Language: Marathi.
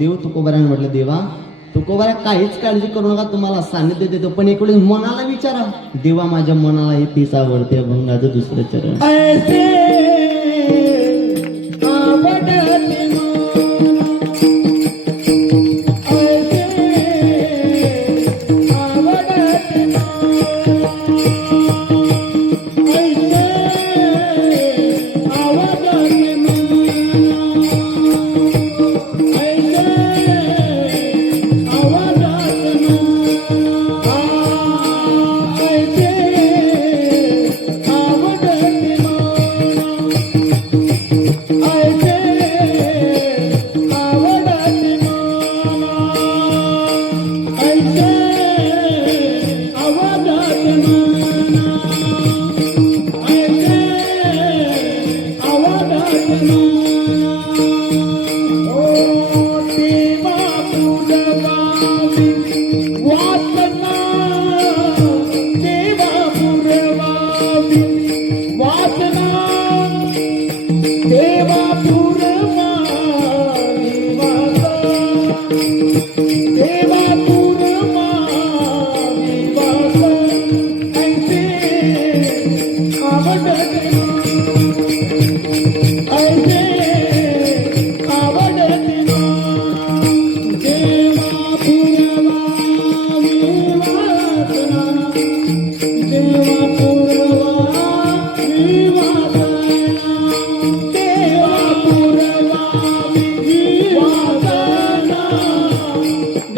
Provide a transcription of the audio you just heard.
देव तुकोबाराने म्हटलं देवा तुकोबारा काहीच काळजी करू नका तुम्हाला सानिध्य देतो पण एक वेळेस मनाला विचारा देवा माझ्या मनाला हे तीच आवडते अभंगाचं दुसरं चरण देवा